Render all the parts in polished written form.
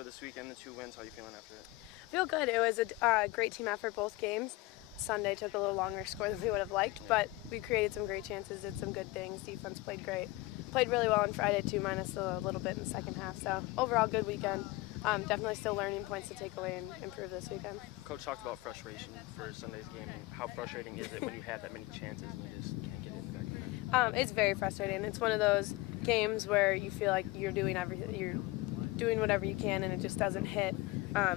for this weekend, the 2 wins. How are you feeling after it? I feel good. It was a great team effort both games. Sunday took a little longer score than we would have liked, but we created some great chances, did some good things. Defense played great. Played really well on Friday too, minus a little bit in the second half. So overall, good weekend. Definitely still learning points to take away and improve this weekend. Coach talked about frustration for Sunday's game. How frustrating is it when you have that many chances and you just can't get it in the back of the net? It's very frustrating. It's one of those games where you feel like you're doing everything, you're doing whatever you can, and it just doesn't hit,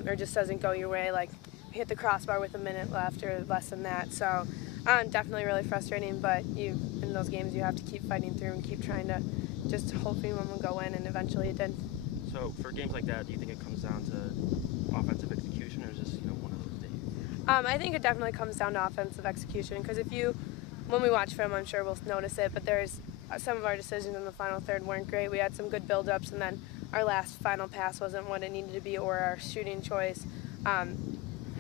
or just doesn't go your way. Like hit the crossbar with a minute left or less than that. So definitely really frustrating. But in those games, you have to keep fighting through and keep trying to just hoping one will go in, and eventually it did. So for games like that, do you think it comes down to offensive execution, or is just one of those days? I think it definitely comes down to offensive execution, because when we watch film, I'm sure we'll notice it, but there's some of our decisions in the final third weren't great. We had some good build-ups, and then our last final pass wasn't what it needed to be, or our shooting choice,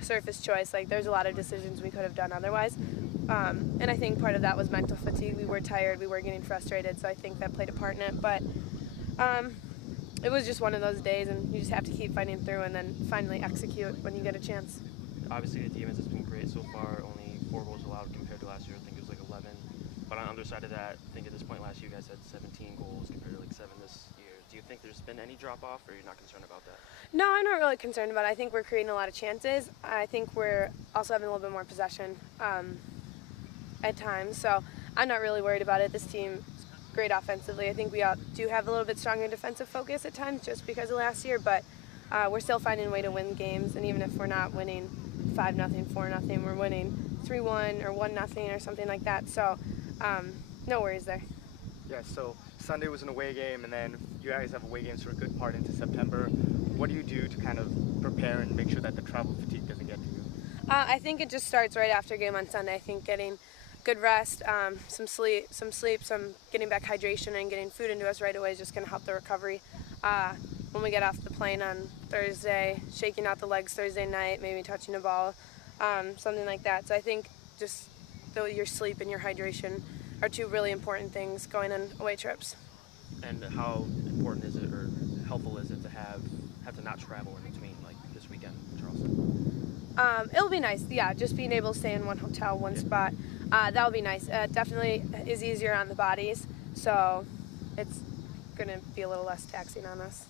surface choice. Like there's a lot of decisions we could have done otherwise. And I think part of that was mental fatigue. We were tired, we were getting frustrated, so I think that played a part in it. But it was just one of those days, and you just have to keep fighting through and then finally execute when you get a chance. Obviously, the defense has been great so far. Only 4 goals allowed compared to last year. I think it was like 11. But on the other side of that, I think at this point last year, you guys had 17 goals compared to like 7 this year. Do you think there's been any drop-off, or you're not concerned about that? No, I'm not really concerned about it. I think we're creating a lot of chances. I think we're also having a little bit more possession at times, so I'm not really worried about it. This team is great offensively. I think we do have a little bit stronger defensive focus at times just because of last year, but we're still finding a way to win games, and even if we're not winning 5-0, 4-0, we're winning 3-1 or 1-0 or something like that, so no worries there. Yeah, so Sunday was an away game, and then you guys have away games for a good part into September. What do you do to kind of prepare and make sure that the travel fatigue doesn't get to you? I think it just starts right after game on Sunday. I think getting good rest, some sleep, some getting back hydration, and getting food into us right away is just going to help the recovery. When we get off the plane on Thursday, shaking out the legs Thursday night, maybe touching a ball, something like that. So I think just your sleep and your hydration are 2 really important things going on away trips. And how important is it, or helpful is it to have to not travel in between, like this weekend in Charleston? It'll be nice, yeah, just being able to stay in one hotel, one spot. That'll be nice. Definitely is easier on the bodies, so it's going to be a little less taxing on us.